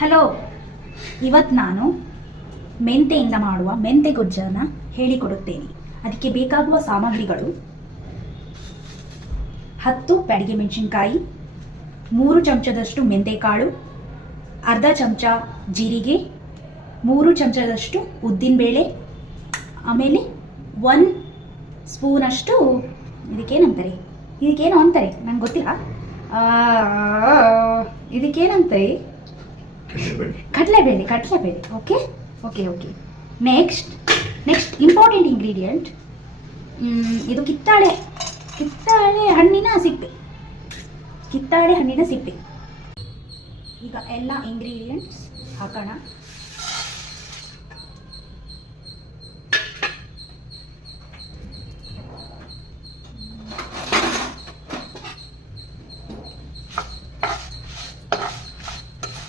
Hello, ಇವತ್ತು ನಾನು ಮೆಂತೆಯಿಂದ ಮಾಡುವ ಮೆಂತೆ ಗೊಜ್ಜನ್ನು ಹೇಳಿಕೊಡುತ್ತೇನೆ. ಅದಕ್ಕೆ ಬೇಕಾಗುವ ಸಾಮಗ್ರಿಗಳು: 10 ಬ್ಯಾಡಗಿ ಮೆಣಸಿನಕಾಯಿ, 3 ಚಮಚದಷ್ಟು ಮೆಂತೆಕಾಳು, ಅರ್ಧ ಚಮಚ ಜೀರಿಗೆ, 3 ಚಮಚದಷ್ಟು ಉದ್ದಿನಬೇಳೆ, ಆಮೇಲೆ 1 ಸ್ಪೂನಷ್ಟು ಇದಕ್ಕೇನೋ ಅಂತಾರೆ ನಂಗೆ ಗೊತ್ತಿಲ್ಲ. ಇದಕ್ಕೇನಂತಾರೆ? ಕಡಲೆಬೇಳೆ. ಓಕೆ. ನೆಕ್ಸ್ಟ್ ಇಂಪಾರ್ಟೆಂಟ್ ಇಂಗ್ರೀಡಿಯೆಂಟ್, ಇದು ಕಿತ್ತಾಳೆ ಹಣ್ಣಿನ ಸಿಪ್ಪೆ. ಈಗ ಎಲ್ಲ ಇಂಗ್ರೀಡಿಯೆಂಟ್ಸ್ ಹಾಕೋಣ.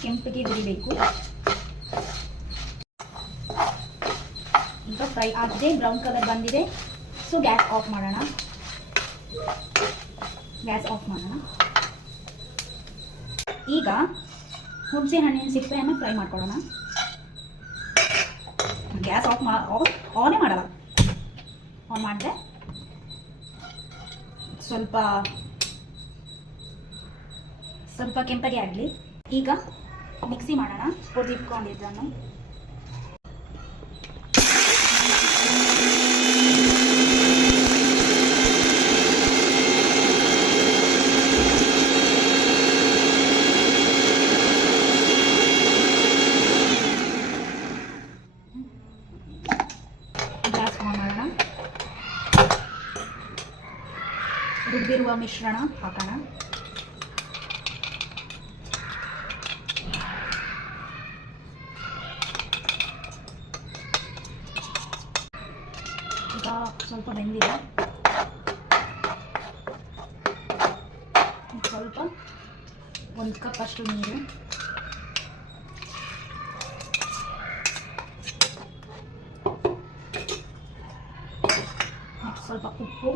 ಕೆಂಪಿಗೆ ಹುರಿಬೇಕು. ಈಗ ಫ್ರೈ ಆಗಿದೆ, ಬ್ರೌನ್ ಕಲರ್ ಬಂದಿದೆ. ಸೊ ಗ್ಯಾಸ್ ಆಫ್ ಮಾಡೋಣ. ಈಗ ಹುಣಸೆ ಹಣ್ಣಿನ ಸಿಪ್ಪೆಯನ್ನು ಫ್ರೈ ಮಾಡ್ಕೊಳ್ಳೋಣ. ಗ್ಯಾಸ್ ಆನೇ ಮಾಡಲ್ಲ. ಆನ್ ಮಾಡಿದೆ. ಸ್ವಲ್ಪ ಕೆಂಪಗೆ ಆಗಲಿ. ಈಗ ಮಿಕ್ಸಿ ಮಾಡೋಣ. ಹುರಿದಿಟ್ಕೊಂಡಿದ್ದನ್ನು ಗ್ಯಾಸ್ ಆನ್ ಮಾಡೋಣ. ರುಬ್ಬಿರುವ ಮಿಶ್ರಣ ಹಾಕೋಣ. ಈಗ ಸ್ವಲ್ಪ ಬೆಂದಿದೆ. ಸ್ವಲ್ಪ 1 ಕಪ್ ಅಷ್ಟು ನೀರು, ಸ್ವಲ್ಪ ಉಪ್ಪು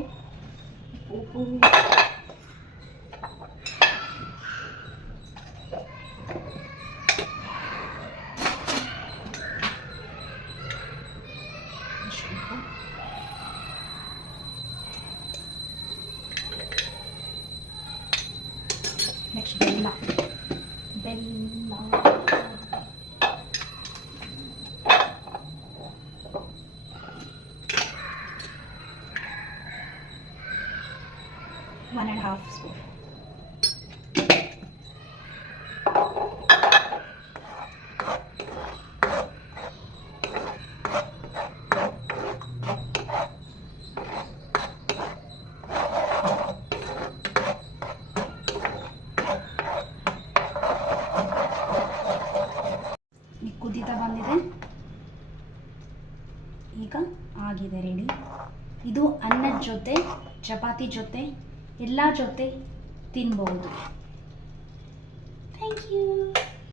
ನೆಕ್ಸ್ಟ್ ಬೆಲ್ಲ 1.5 ಸ್ಪೂನ್. ಕುದೀತಾ ಬಂದಿದೆ. ಈಗ ಆಗಿದೆ, ರೆಡಿ. ಇದು ಅನ್ನದ ಜೊತೆ, ಚಪಾತಿ ಜೊತೆ, ಎಲ್ಲ ಜೊತೆ ತಿನ್ಬಹುದು. Thank you.